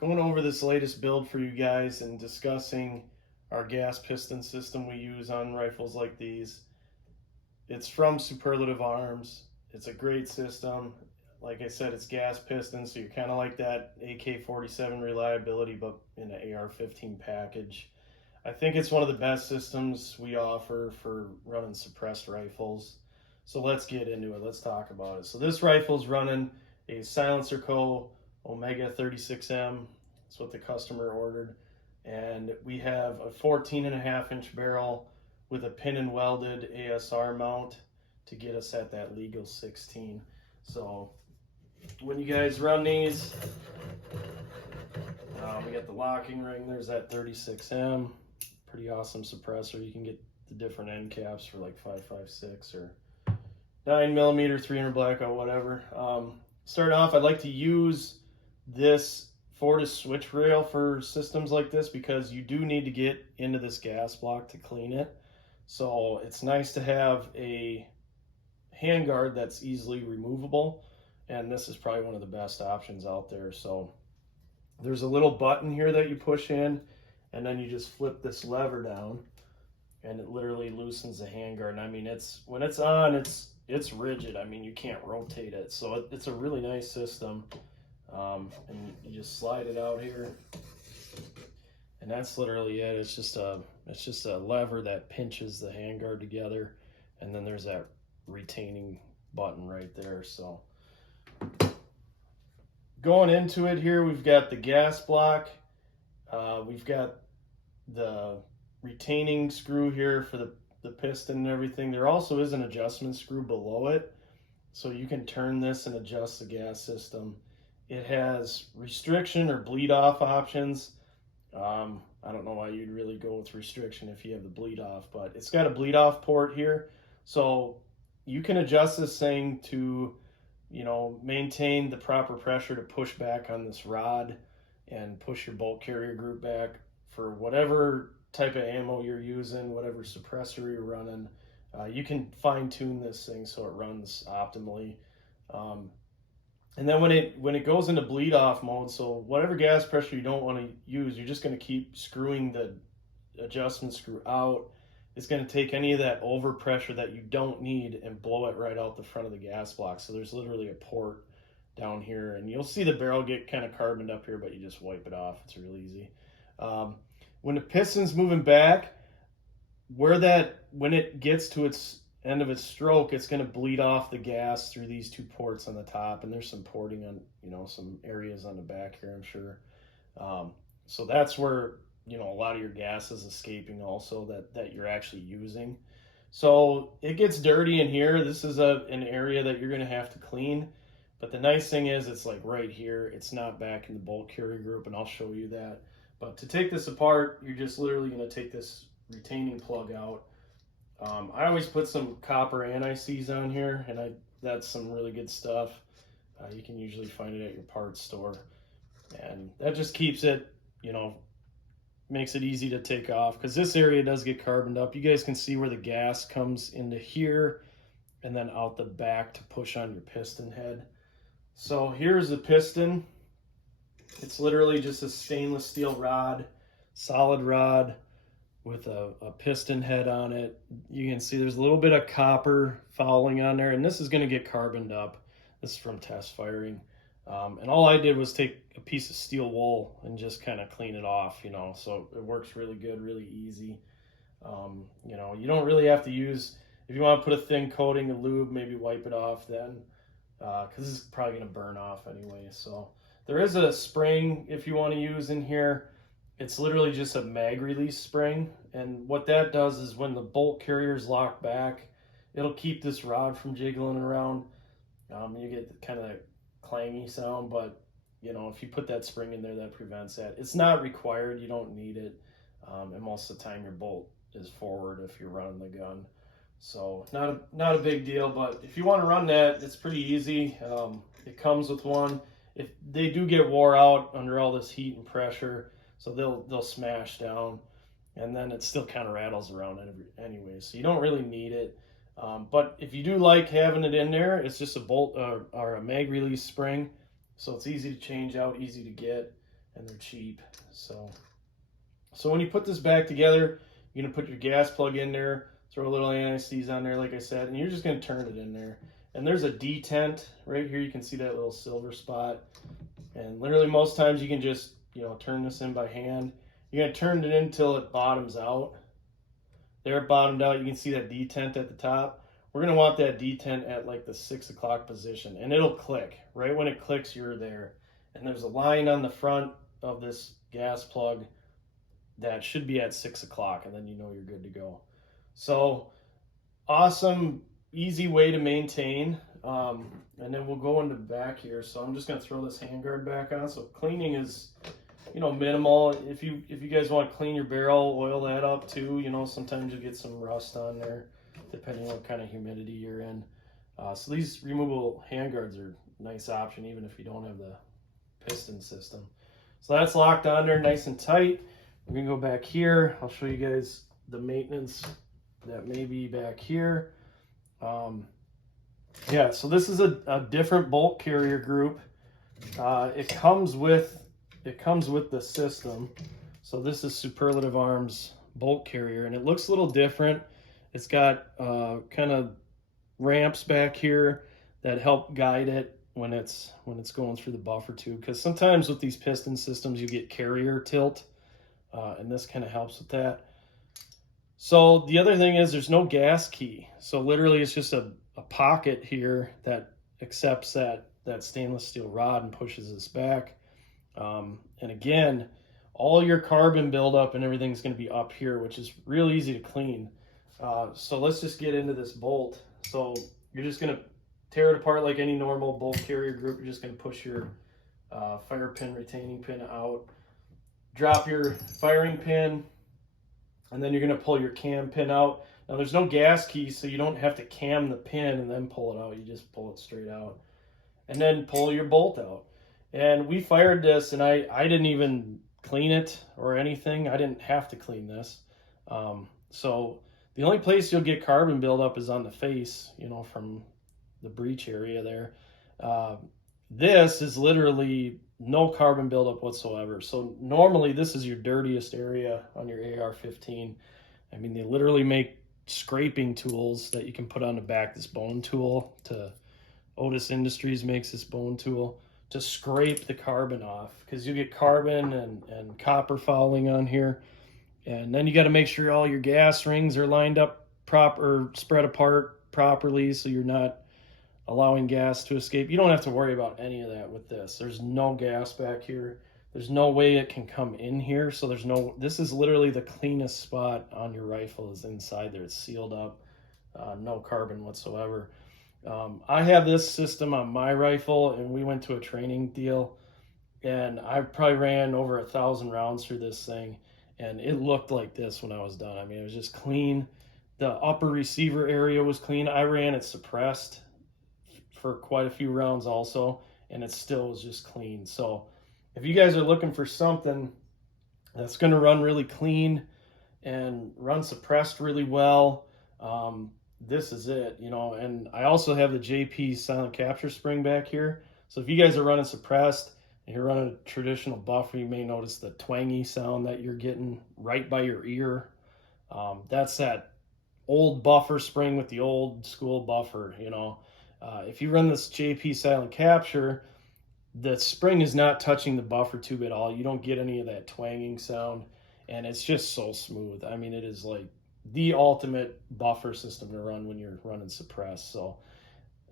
going over this latest build for you guys and discussing our gas piston system we use on rifles like these. It's from Superlative Arms. It's a great system. Like I said, it's gas piston, so you're kind of like that AK-47 reliability, but in an AR-15 package. I think it's one of the best systems we offer for running suppressed rifles. So let's get into it. Let's talk about it. So this rifle's running a Silencer Co. Omega 36M. That's what the customer ordered. And we have a 14.5-inch barrel with a pin and welded ASR mount to get us at that legal 16. So when you guys run these, we got the locking ring. There's that 36M. Pretty awesome suppressor. You can get the different end caps for like 5.56 or 9mm, 300 blackout, whatever. Start off, I'd like to use this Fortis switch rail for systems like this because you do need to get into this gas block to clean it. So it's nice to have a handguard that's easily removable, and this is probably one of the best options out there. So there's a little button here that you push in, and then you just flip this lever down and it literally loosens the handguard. And I mean, when it's on, it's rigid. I mean, you can't rotate it. So it's a really nice system. And you just slide it out here, and that's literally it. It's just a lever that pinches the handguard together, and then there's that retaining button right there. So going into it here, we've got the gas block. We've got the retaining screw here for the piston and everything. There also is an adjustment screw below it, so you can turn this and adjust the gas system. It has restriction or bleed off options. I don't know why you'd really go with restriction if you have the bleed off, but it's got a bleed off port here. So you can adjust this thing to, maintain the proper pressure to push back on this rod and push your bolt carrier group back for whatever type of ammo you're using, whatever suppressor you're running. You can fine tune this thing so it runs optimally. And then when it goes into bleed off mode, so whatever gas pressure you don't want to use, you're just going to keep screwing the adjustment screw out. It's going to take any of that overpressure that you don't need and blow it right out the front of the gas block. So there's literally a port down here, and you'll see the barrel get kind of carboned up here, but you just wipe it off. It's real easy. When the piston's moving back, when it gets to its end of its stroke, it's going to bleed off the gas through these two ports on the top, and there's some porting on some areas on the back here, I'm sure. So that's where a lot of your gas is escaping also that you're actually using. So it gets dirty in here. This is an area that you're going to have to clean, but the nice thing is it's like right here. It's not back in the bolt carrier group, and I'll show you that. But to take this apart, you're just literally going to take this retaining plug out. I always put some copper anti-seize on here, and that's some really good stuff. You can usually find it at your parts store, and that just keeps it, makes it easy to take off, because this area does get carboned up. You guys can see where the gas comes into here and then out the back to push on your piston head. So here's the piston. It's literally just a stainless steel rod, solid rod, with a piston head on it. You can see there's a little bit of copper fouling on there, and this is going to get carboned up. This is from test firing. And all I did was take a piece of steel wool and just kind of clean it off, so it works really good, really easy. You don't really have to use, if you want to put a thin coating of lube, maybe wipe it off then, because it's probably going to burn off anyway. So there is a spring if you want to use in here. It's literally just a mag release spring, and what that does is when the bolt carrier's locked back, it'll keep this rod from jiggling around. You get kind of that clangy sound, but if you put that spring in there, that prevents that. It's not required, you don't need it, and most of the time your bolt is forward if you're running the gun. So not a big deal, but if you want to run that, it's pretty easy. It comes with one. If they do get wore out under all this heat and pressure, so they'll smash down, and then it still kind of rattles around anyway, so you don't really need it. But if you do like having it in there, it's just a bolt or a mag release spring, so it's easy to change out, easy to get, and they're cheap. So when you put this back together, you're gonna put your gas plug in there, throw a little anti-seize on there, like I said, and you're just gonna turn it in there. And there's a detent right here. You can see that little silver spot. And literally most times you can just, turn this in by hand. You're gonna turn it in until it bottoms out. There it bottomed out. You can see that detent at the top. We're gonna want that detent at like the 6 o'clock position, and it'll click. Right when it clicks, you're there. And there's a line on the front of this gas plug that should be at 6 o'clock, and then you know you're good to go. So awesome, easy way to maintain. And then we'll go into the back here. So I'm just gonna throw this handguard back on. So cleaning is, minimal. If you guys want to clean your barrel, oil that up too. Sometimes you get some rust on there, depending on what kind of humidity you're in. So these removable handguards are a nice option, even if you don't have the piston system. So that's locked on there nice and tight. We're gonna go back here. I'll show you guys the maintenance that may be back here. Yeah, so this is a different bolt carrier group. It comes with the system. So this is Superlative Arms bolt carrier, and it looks a little different. It's got kind of ramps back here that help guide it when it's going through the buffer tube. Because sometimes with these piston systems you get carrier tilt, and this kind of helps with that. So the other thing is there's no gas key. So literally it's just a pocket here that accepts that stainless steel rod and pushes this back. And again, all your carbon buildup and everything's going to be up here, which is real easy to clean. So let's just get into this bolt. So you're just going to tear it apart like any normal bolt carrier group. You're just going to push your fire pin retaining pin out, drop your firing pin, and then you're going to pull your cam pin out. Now there's no gas key, so you don't have to cam the pin and then pull it out. You just pull it straight out. And then pull your bolt out. And we fired this, and I didn't even clean it or anything. I didn't have to clean this. So the only place you'll get carbon buildup is on the face, from the breech area there. This is literally no carbon buildup whatsoever. So normally this is your dirtiest area on your AR-15. I mean, they literally make scraping tools that you can put on the back. This bone tool, Otis Industries makes this bone tool to scrape the carbon off, because you get carbon and copper fouling on here. And then you got to make sure all your gas rings are lined up proper, spread apart properly, so you're not allowing gas to escape. You don't have to worry about any of that with this. There's no gas back here. There's no way it can come in here. So this is literally the cleanest spot on your rifle is inside there. It's sealed up, no carbon whatsoever. I have this system on my rifle, and we went to a training deal, and I probably ran over 1,000 rounds through this thing, and it looked like this when I was done. I mean, it was just clean. The upper receiver area was clean. I ran it suppressed for quite a few rounds also, and it still was just clean. So if you guys are looking for something that's going to run really clean and run suppressed really well, this is it, And I also have the JP silent capture spring back here. So if you guys are running suppressed and you're running a traditional buffer, you may notice the twangy sound that you're getting right by your ear. That's that old buffer spring with the old school buffer, If you run this JP silent capture, the spring is not touching the buffer tube at all. You don't get any of that twanging sound, and it's just so smooth. I mean, it is like the ultimate buffer system to run when you're running suppressed.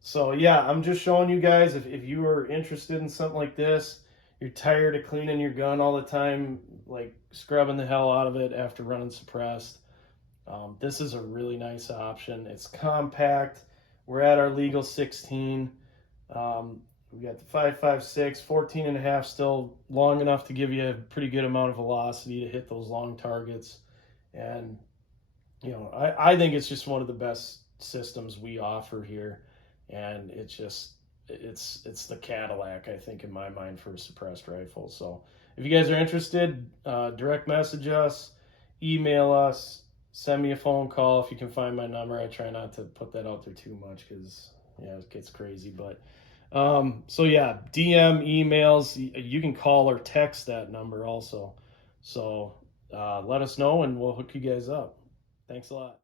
So yeah, I'm just showing you guys, if you are interested in something like this, you're tired of cleaning your gun all the time, like scrubbing the hell out of it after running suppressed, this is a really nice option. It's compact. We're at our legal 16. We got the 5.56, 14.5, still long enough to give you a pretty good amount of velocity to hit those long targets. And I think it's just one of the best systems we offer here, and it's the Cadillac, I think, in my mind, for a suppressed rifle. So if you guys are interested, direct message us, email us, send me a phone call if you can find my number. I try not to put that out there too much because it gets crazy, but So yeah, DM, emails, you can call or text that number also. So let us know and we'll hook you guys up. Thanks a lot.